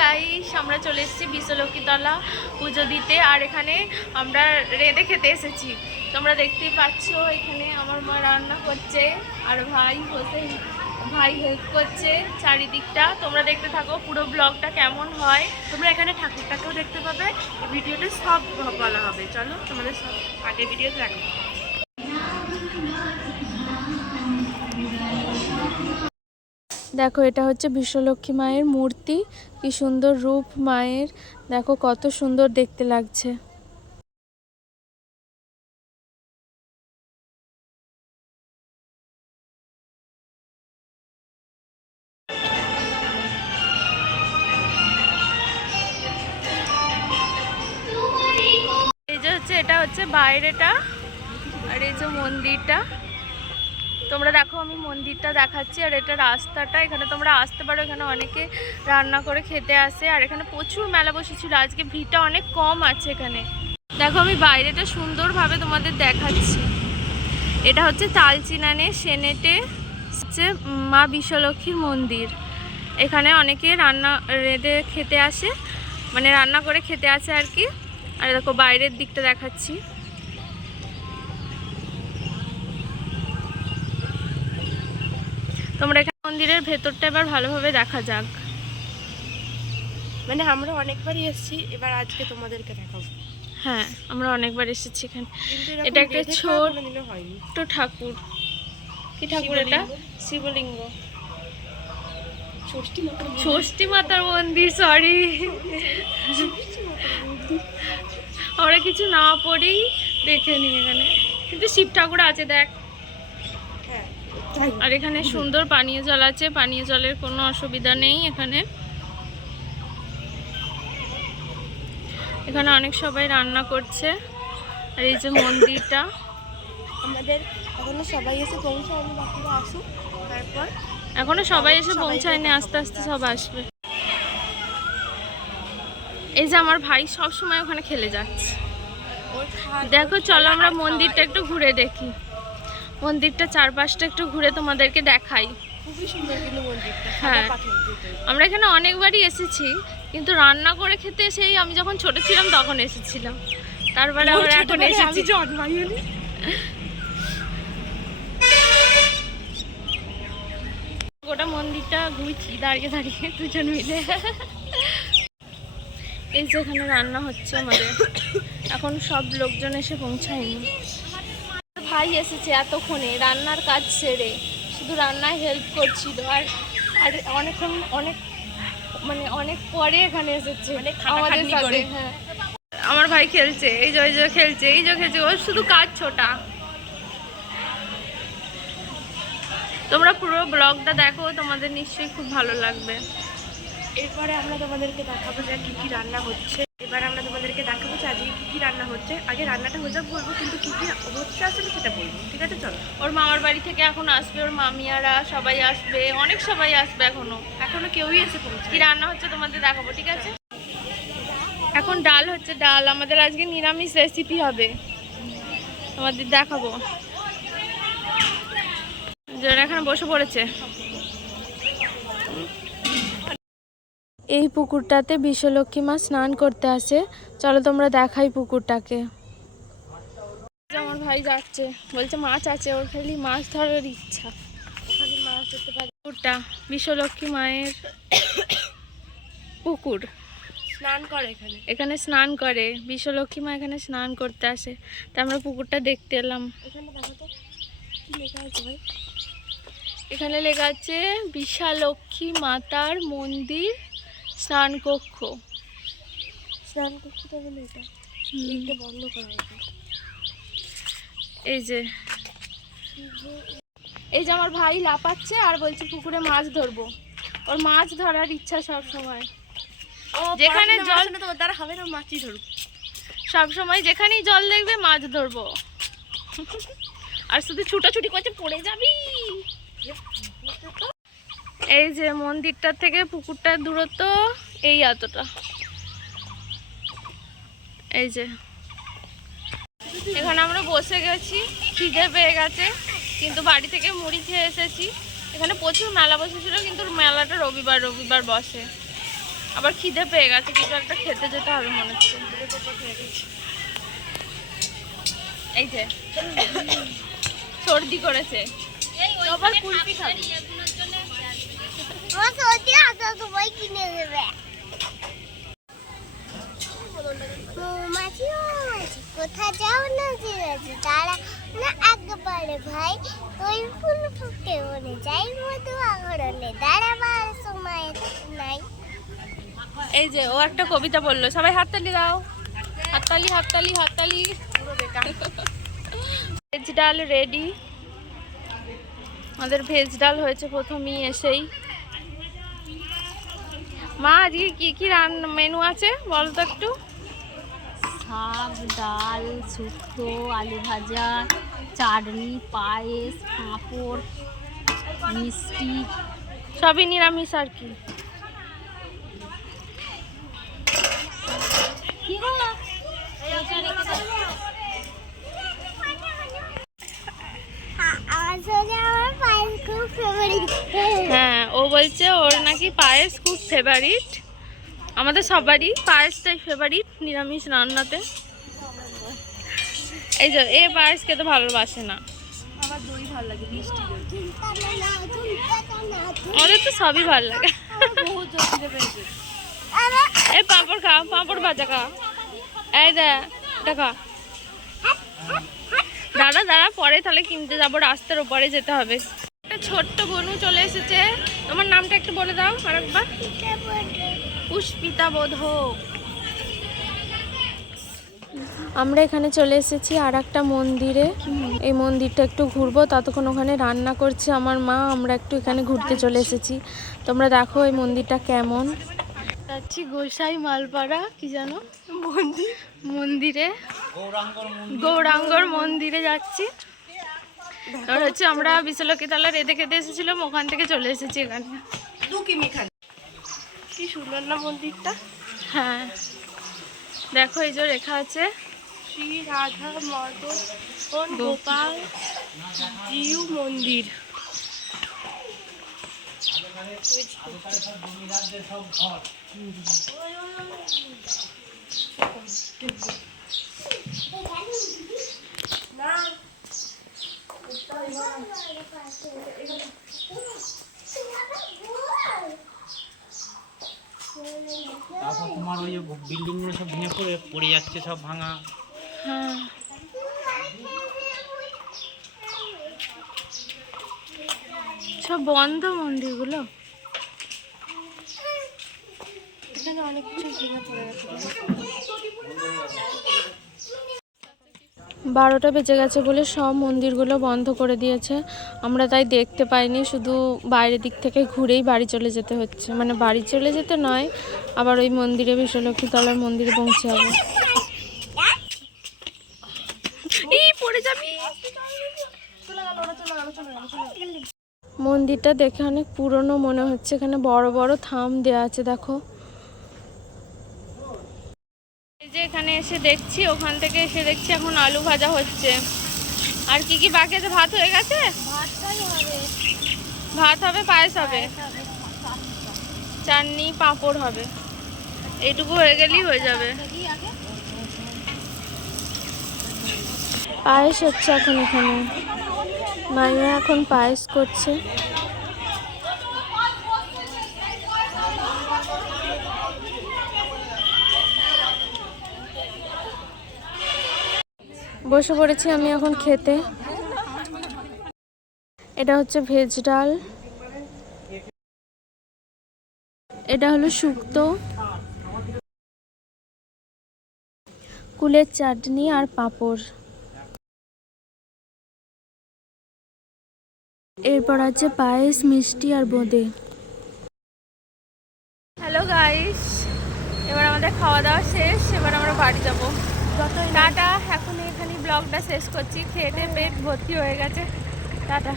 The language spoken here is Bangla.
গাইস, আমরা চলে এসেছি বিশ্বলক্ষ্মীতলা পুজো দিতে। আর এখানে আমরা রেঁধে খেতে এসেছি। তোমরা দেখতেই পাচ্ছ এখানে আমার মা রান্না করছে আর ভাই হেল্প করছে চারিদিকটা। তোমরা দেখতে থাকো পুরো ব্লগটা কেমন হয়। তোমরা এখানে ঠাকুরটাকেও দেখতে পাবে, ভিডিওতে সব বলা হবে। চলো তোমাদের সব আগে ভিডিও দেখো। দেখো, এটা হচ্ছে বিশ্বলক্ষ্মী মায়ের মূর্তি। কি সুন্দর রূপ মায়ের, দেখো কত সুন্দর দেখতে লাগছে। এই যে হচ্ছে, এটা হচ্ছে বাইরেটা, আর এই যে মন্দিরটা। তোমরা দেখো, আমি মন্দিরটা দেখাচ্ছি আর এটা রাস্তাটা। এখানে তোমরা আসতে পারো, এখানে অনেকে রান্না করে খেতে আসে। আর এখানে প্রচুর মেলা বসেছিল, আজকে ভিড়টা অনেক কম আছে এখানে। দেখো, আমি বাইরেটা সুন্দরভাবে তোমাদের দেখাচ্ছি। এটা হচ্ছে তালচিনানে সেনেটে হচ্ছে মা বিশ্বলক্ষ্মীর মন্দির। এখানে অনেকে রেঁধে খেতে আসে, মানে রান্না করে খেতে আসে আর কি। আর দেখো বাইরের দিকটা দেখাচ্ছি। তোমরা এখানে মন্দিরের ভেতরটা এবার ভালোভাবে দেখা যাক। মানে আমরা অনেকবারই এসেছি, এবার আজকে তোমাদেরকে দেখাবো। হ্যাঁ, আমরা অনেকবার এসেছি এখানে। এটা একটা ছোট্ট ঠাকুর। কি ঠাকুর এটা? শিবলিঙ্গ, ষষ্ঠী মাতার মন্দির। সরি, আমরা কিছু না পড়েই দেখে নিই এখানে, কিন্তু শিব ঠাকুর আছে দেখ। আর এখানে সুন্দর পানীয় জল আছে, পানীয় জলের কোনো অসুবিধা নেই এখানে। এখানে অনেক সবাই রান্না করছে। আর এই যে মন্দিরটা, আমাদের এখনো সবাই এসে পৌঁছায়নি, বাকিরা আসুক তারপর। এখনো সবাই এসে পৌঁছায়নি, আস্তে আস্তে সব আসবে। এই যে আমার ভাই সব সময় ওখানে খেলে যাচ্ছে। দেখো, চলো আমরা মন্দিরটা একটু ঘুরে দেখি। মন্দিরটা চারপাশটা একটু ঘুরে তোমাদেরকে দেখাই। খুবই সুন্দর কিন্তু মন্দিরটা। হ্যাঁ, আমরা এখানে অনেকবারই এসেছি, কিন্তু রান্না করে খেতে সেই আমি যখন ছোট ছিলাম তখন এসেছিলাম। তারপরে আমরা এখন এসেছি। গোটা মন্দিরটা ঘুরছি দাঁড়িয়ে দাঁড়িয়ে দুজন মিলে। এই যে এখানে রান্না হচ্ছে আমাদের, এখন সব লোকজন এসে পৌঁছায়নি। ভাই এসেছে এতক্ষণে রান্নার কাজ সেরে, শুধু রান্নায় হেল্প করছিল। আর অনেক পরে এখানে এসেছে আমাদের সাথে। হ্যাঁ, আমার ভাই খেলছে, এই যে খেলছে, ওর শুধু কাজ ছোটা। তোমরা পুরো ব্লগটা দেখো, তোমাদের নিশ্চয়ই খুব ভালো লাগবে। এরপরে আমরা তোমাদেরকে দেখাবো যে কী কী রান্না হচ্ছে। এবার আমরা তোমাদেরকে দেখাবো যে আজকে কী কী রান্না হচ্ছে। আগে রান্নাটা হয়ে যাক বলবো, কিন্তু কী কী হচ্ছে আসলে সেটা বলবো। ঠিক আছে, চলো। ওর মামার বাড়ি থেকে এখন আসবে, ওর মামিয়ারা সবাই আসবে, অনেক সবাই আসবে। এখনো কেউই এসে পৌঁছে। কি রান্না হচ্ছে তোমাদের দেখাবো, ঠিক আছে। এখন ডাল হচ্ছে, ডাল আমাদের আজকে নিরামিষ রেসিপি হবে, তোমাদের দেখাবো। যারা এখানে বসে পড়েছে। এই পুকুরটাতে বিশ্বলক্ষ্মী মা স্নান করতে আসে। চলো তোমরা দেখাই পুকুরটাকে। আমার ভাই যাচ্ছে, বলছে মাছ আছে, ওর খালি মাছ ধরার ইচ্ছা। ওখানে মাছ ধরতে পারে। পুকুরটা বিশ্বলক্ষ্মী মায়ের পুকুর, স্নান করে এখানে স্নান করে বিশ্বলক্ষ্মী মা, এখানে স্নান করতে আসে। তা আমরা পুকুরটা দেখতে এলাম। এখানে দেখো তো কি লেখা আছে ভাই। এখানে লেখা আছে বিশ্বলক্ষ্মী মাতার মন্দির স্নান কক্ষ। স্নান কক্ষটা বলে এটা বন্ধ করা হয়েছে। এই যে আমার ভাই লাপাচ্ছে আর বলছে পুকুরে মাছ ধরবো। ওর মাছ ধরার ইচ্ছা সব সময়, যেখানে জল তোমার দ্বারা হবে না, মাছই ধরবো সব সময়। যেখানেই জল দেখবে মাছ ধরবো। আর শুধু ছুটাছুটি করছে, পড়ে যাবি। এই যে মন্দিরটার থেকে পুকুরটার দূরত্ব এই এতটা। এই যে এখানে আমরা বসে গেছি, খিদে পেয়ে গেছে, কিন্তু বাড়ি থেকে মুড়ি খেয়ে এসেছি। এখানে প্রচুর মেলা বসেছিল, কিন্তু মেলাটা রবিবার বসে। আবার খিদে পেয়ে গেছে, কিছু একটা খেতে যেতে হবে মনে হচ্ছে। এই যে সর্দি করেছে, আবার কুলফি খাবি। কোথায় যাও না তারা না একবারে ভাই ওই ফুল ফুটে মনে যাই মধু আহরণে দাঁড়াবার সময় নাই। এই যে ও একটা কবিতা বললো, সবাই হাততালি দাও, হাততালি হাততালি হাততালি। ভেজ ডাল রেডি, আমাদের ভেজ ডাল হয়েছে প্রথমেই এসেই। মা আজকে কি কি মেনু আছে বলো তো একটু। শাক, ডাল, শুক্তো, আলু ভাজা, চাটনি, পায়েস, পাঁপড়, মিষ্টি। সবই নিরামিষ আর কি। কি করলো? আমার পায়েস খুব ফেভারিট। হ্যাঁ ও বলছে ওর নাকি পায়েস খুব ফেভারিট। আমাদের সবারই পায়েসটাই ফেভারিট নিরামিষ রান্নাতে। এই যে এ পায়েস খেতে ভালোবাসে না, আমার দই ভালো লাগে, মিষ্টি দই। আমাদের তো সবই ভালো লাগে। বহুত জোর খিদে পেয়েছে। এই পাঁপড় খা, পাঁপড় ভাজা খা। এই দে এটা খা। দাঁড়া দাঁড়া, পরে তাহলে কিনতে যাবো, রাস্তার ওপরে যেতে হবে। একটা ছোট্ট বনু চলে এসেছে, তোমার নামটা একটু বলে দাও আরেকবার। পুষ্পিতা বোধক। আমরা এখানে চলে এসেছি আর একটা মন্দিরে, এই মন্দিরটা একটু ঘুরবো, ততক্ষণ ওখানে রান্না করছে আমার মা, আমরা একটু এখানে ঘুরতে চলে এসেছি। তোমরা দেখো এই মন্দিরটা কেমন। যাচ্ছি গোসাই মালপাড়া কি জানো মন্দিরে, গৌরাঙ্গর মন্দিরে যাচ্ছি। আর হচ্ছে আমরা বিশালকিতলা রেঁধে খেতে এসেছিলাম, ওখান থেকে চলে এসেছি এখানে। কি সুন্দর না মন্দিরটা। হ্যাঁ দেখো এই যে লেখা আছে শ্রী রাধা মদন গোপাল জিউ মন্দির। তারপর তোমার ওই বিল্ডিং গুলো সব ভেঙে পড়ে যাচ্ছে, সব ভাঙা। হ্যাঁ সব বন্ধ মন্দিরগুলো। এখানে অনেক কিছু ভেঙে পড়ে গেছে। 12টা বেজে গেছে বলে সব মন্দিরগুলো বন্ধ করে দিয়েছে, আমরা তাই দেখতে পাইনি, শুধু বাইরের দিক থেকে ঘুরেই বাড়ি চলে যেতে হচ্ছে, মানে বাড়ি চলে যেতে নয়, আবার ওই মন্দিরে বিশ্বলক্ষ্মীতলার মন্দিরে পৌঁছে যাবো। এই পড়ে যাবি। মন্দিরটা দেখে অনেক পুরনো মনে হচ্ছে, এখানে বড় বড় থাম দেওয়া আছে দেখো। এই যে এখানে এসে দেখছি, ওখান থেকে এসে দেখছি এখন আলু ভাজা হচ্ছে। আর কি কি বাকি আছে? ভাত হয়ে গেছে? ভাত হবে, পায়েস হবে, চাটনি পাঁপড় হবে, এইটুকু হয়ে গেলেই হয়ে যাবে। পায়েস হচ্ছে এখন এখানে, মাইয়া এখন পায়েস করছে। বসে পড়েছি আমি এখন খেতে। এটা হচ্ছে ভেজ ডাল, এটা হলো শুক্তো, কুলের চাটনি আর পাঁপড়। এরপর আছে পায়েস, মিষ্টি আর বোঁদে। হ্যালো গাইস, এবার আমাদের খাওয়া দাওয়া শেষ, এবার আমরা বাড়ি যাবো। টাটা, এখন এখানে ব্লগটা শেষ করছি। খেয়ে পেট ভর্তি হয়ে গেছে। টাটা।